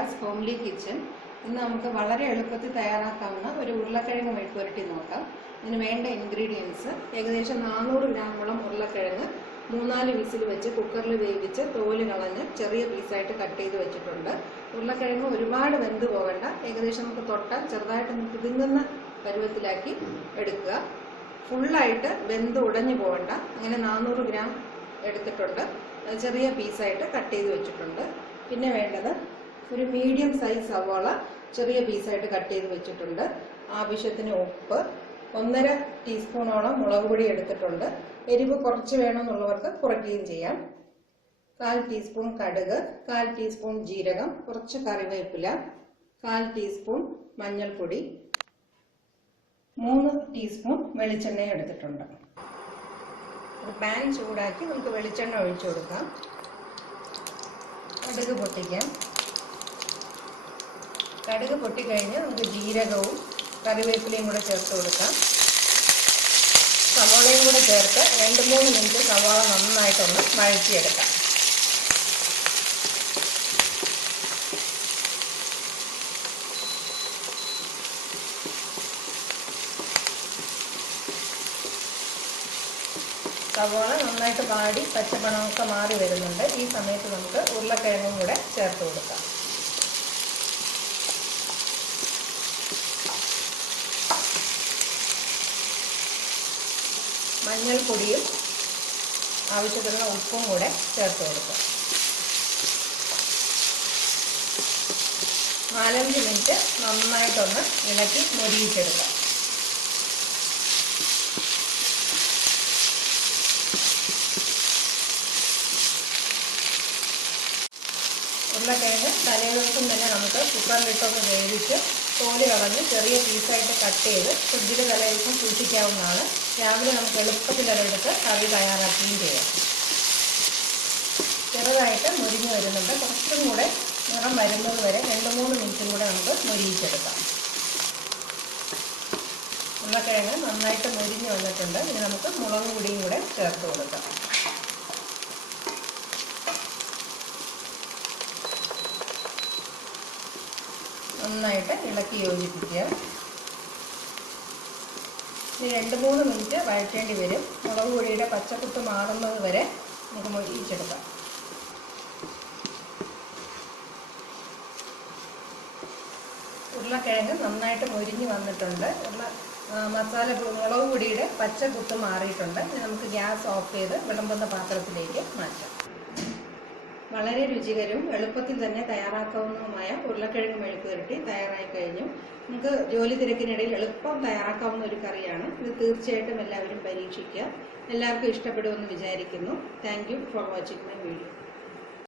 Riyas homely kitchen. ഇന്ന് നമുക്ക് വളരെ എളുപ്പത്തിൽ തയ്യാറാക്കാവുന്ന ഒരു ഉരുളക്കിഴങ്ങ് മെഴുക്കുവരട്ടി നോക്കാം. ഇതിന് വേണ്ട ഇൻഗ്രീഡിയൻസ് ഏകദേശം 400 ഗ്രാമോളം ഉരുളക്കിഴങ്ങ് 3-4 വിസിൽ വെച്ച് കുക്കറിൽ വേവിച്ച് തോല് കളഞ്ഞ് ചെറിയ പീസായിട്ട് കട്ട് ചെയ്ത് വെച്ചിട്ടുണ്ട്. ഉരുളക്കിഴങ്ങ് ഒരുപാട് വെന്ത് പോകണ്ട, ഏകദേശം നമുക്ക് തൊട്ടാൽ ചെറുതായിട്ട് തിങ്ങുന്ന പരുവത്തിലാക്കി എടുക്കുക. ഫുള്ളായിട്ട് വെന്ത് ഉടഞ്ഞു പോകണ്ട, അങ്ങനെ 400 ഗ്രാം എടുത്തിട്ടുണ്ട്. ചെറിയ പീസായിട്ട് കട്ട് ചെയ്ത് വെച്ചിട്ടുണ്ട്. പിന്നെ വേണ്ടത് ഒരു മീഡിയം സൈസ് സവാള ചെറിയ പീസായിട്ട് കട്ട് ചെയ്ത് വെച്ചിട്ടുണ്ട്. ആവശ്യത്തിന് ഉപ്പ്, 1.5 ടീസ്പൂണോളം മുളക് പൊടി എടുത്തിട്ടുണ്ട്. എരിവ് കുറച്ച് വേണമെന്നുള്ളവർക്ക് കുറയ്ക്കുകയും ചെയ്യാം. 1/4 ടീസ്പൂൺ കടുക്, 1/4 ടീസ്പൂൺ ജീരകം, കുറച്ച് കറിവേപ്പില, 1/4 ടീസ്പൂൺ മഞ്ഞൾപ്പൊടി, 3 ടീസ്പൂൺ വെളിച്ചെണ്ണ എടുത്തിട്ടുണ്ട്. ഒരു പാൻ ചൂടാക്കി നമുക്ക് വെളിച്ചെണ്ണ ഒഴിച്ചു കൊടുക്കാം. കടുക് പൊട്ടിക്കാം. കടുക് പൊട്ടിക്കഴിഞ്ഞ് നമുക്ക് ജീരകവും കറിവേപ്പിലയും കൂടെ ചേർത്ത് കൊടുക്കാം. സവാളയും കൂടെ ചേർത്ത് 2-3 മിനിറ്റ് സവാള നന്നായിട്ടൊന്ന് വഴറ്റിയെടുക്കാം. സവാള നന്നായിട്ട് വാടി പച്ചമണമൊക്കെ മാറി വരുന്നുണ്ട്. ഈ സമയത്ത് നമുക്ക് ഉരുളക്കിഴങ്ങും കൂടെ ചേർത്ത് കൊടുക്കാം. മഞ്ഞൾപ്പൊടിയും ആവശ്യത്തിനുള്ള ഉപ്പും കൂടെ ചേർത്ത് കൊടുക്കാം. 4-5 മിനിറ്റ് നന്നായിട്ടൊന്ന് ഇളക്കി മൊരിയിച്ചെടുക്കാം. ഉരുളക്കിഴങ്ങ് തലേദിവസം തന്നെ നമുക്ക് കുക്കറിലിട്ടൊന്ന് വേവിച്ച് തോല് കളഞ്ഞ് ചെറിയ പീസായിട്ട് കട്ട് ചെയ്ത് ഫ്രിഡ്ജിൽ തലേദിവസം സൂക്ഷിക്കാവുന്നതാണ്. രാവിലെ നമുക്ക് എളുപ്പത്തിൽ അതെടുത്ത് കറി തയ്യാറാക്കുകയും ചെയ്യാം. ചെറുതായിട്ട് മൊരിഞ്ഞ് വരുന്നുണ്ട്. കുറച്ചും കൂടെ നിറം വരുന്നത് വരെ 2-3 മിനിറ്റും കൂടെ നമുക്ക് മൊരിയിച്ചെടുക്കാം. ഉരുളക്കിഴങ്ങ് നന്നായിട്ട് മൊരിഞ്ഞ് വന്നിട്ടുണ്ട്. ഇനി നമുക്ക് മുളക് പൊടിയും കൂടെ ചേർത്ത് കൊടുക്കാം. നന്നായിട്ട് ഇളക്കി യോജിപ്പിക്കുക. ഇനി 2-3 മിനിറ്റ് വഴറ്റേണ്ടി വരും. മുളക് പൊടിയുടെ പച്ചക്കുത്ത് മാറുന്നത് വരെ നമുക്ക് മൊരിയിച്ചെടുക്കാം. ഉരുളക്കിഴങ്ങ് നന്നായിട്ട് മൊരിഞ്ഞ് വന്നിട്ടുണ്ട്. മുളക് പൊടിയുടെ പച്ചക്കുത്ത് മാറിയിട്ടുണ്ട്. ഇനി നമുക്ക് ഗ്യാസ് ഓഫ് ചെയ്ത് വിളമ്പുന്ന പാത്രത്തിലേക്ക് മാറ്റാം. വളരെ രുചികരവും എളുപ്പത്തിൽ തന്നെ തയ്യാറാക്കാവുന്നതുമായ ഉരുളക്കിഴങ്ങ് മെഴുക്കുവരട്ടി തയ്യാറായി കഴിഞ്ഞു. നമുക്ക് ജോലി തിരക്കിനിടയിൽ എളുപ്പം തയ്യാറാക്കാവുന്ന ഒരു കറിയാണ്. ഇത് തീർച്ചയായിട്ടും എല്ലാവരും പരീക്ഷിക്കുക. എല്ലാവർക്കും ഇഷ്ടപ്പെടുമെന്ന് വിചാരിക്കുന്നു. Thank you for watching my video.